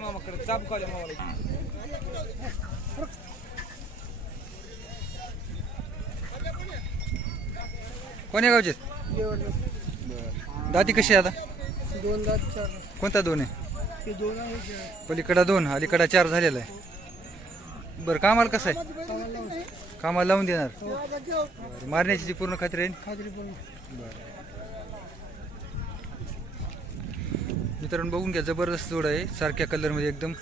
మామక్కడ చాపుకోవాలి మామూలు कोण्या गावचे दाती कशी आहे आता? दोन दात चार. कोणता दोन आहे? पलीकडा दोन अलीकडा चार झालेला आहे. बरं कामाला कसं आहे? कामाला लावून. देणार. हो. मारण्याची पूर्ण खात्री आहे? खात्री बरं. मित्रांनो बघून घ्या जबरदस्त जोड आहे. सारख्या कलरमध्ये एकदम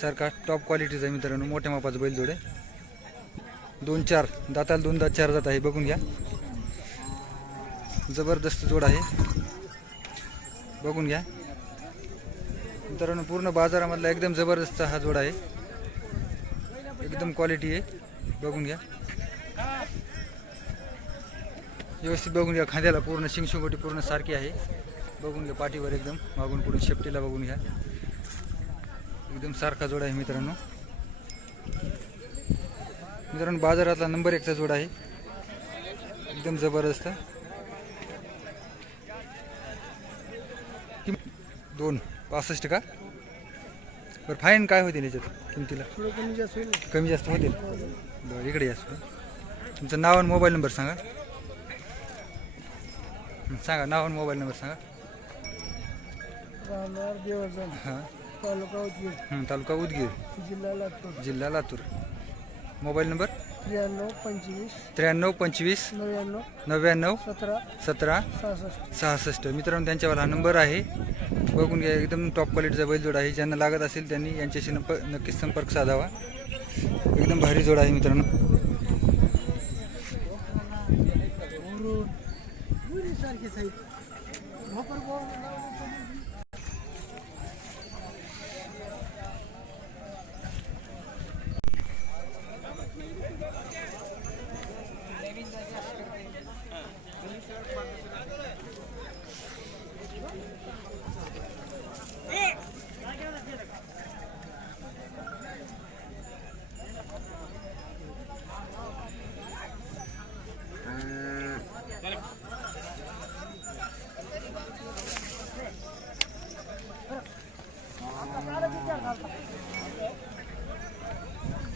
सारखा टॉप क्वालिटीचा आहे मित्रांनो मोठ्या मापाचा बैल जोड आहे. दोन चार दाताला दोन दात चार दात आहे बघून घ्या. जबरदस्त जोड आहे. बघून घ्या. मित्रांनो पूर्ण बाजारामधला एकदम जबरदस्त हा जोड आहे. एकदम क्वालिटी आहे. बघून घ्या. व्यवस्थित बघून घ्या खांद्याला पूर्ण शिंगशिंगोटी पूर्ण सारखी आहे. बघून घ्या पाठीवर एकदम. मागून पुढून शेपटीला बघून घ्या. एकदम सारखा जोड आहे मित्रांनो. मित्रांनो बाजारातला नंबर एकचा जोड आहे. एकदम जबरदस्त. दोन. पासष्ट का? बरं फाईन काय होतील याच्यात किमतीला? कमी जास्त होतील? बरं इकडे या. तुमचं नाव आणि मोबाईल नंबर सांगा. सांगा नाव आणि मोबाईल नंबर सांगा. राहणार देवजण हां. तालुका उदगीर. हं, तालुका उदगीर. जिल्हा लातूर. जिल्हा लातूर. Mobile number? त्र्याण्णव पंचवीस त्र्याण्णव पंचवीस नव्याण्णव नव्याण्णव सतरा सतरा सहासष्ट. सहासष्ट. मित्रांनो त्यांच्यावर हा नंबर आहे. बघून घ्या एकदम टॉप क्वालिटीचा बैलजोड आहे. ज्यांना लागत असेल त्यांनी यांच्याशी नंप नक्कीच संपर्क साधावा. एकदम भारी जोड आहे मित्रांनो. आहेत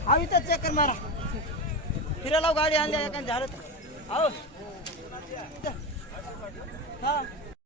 हा इथं चेक कर मारा. फिरायला गाडी आणल्या एका झालं तर. हा.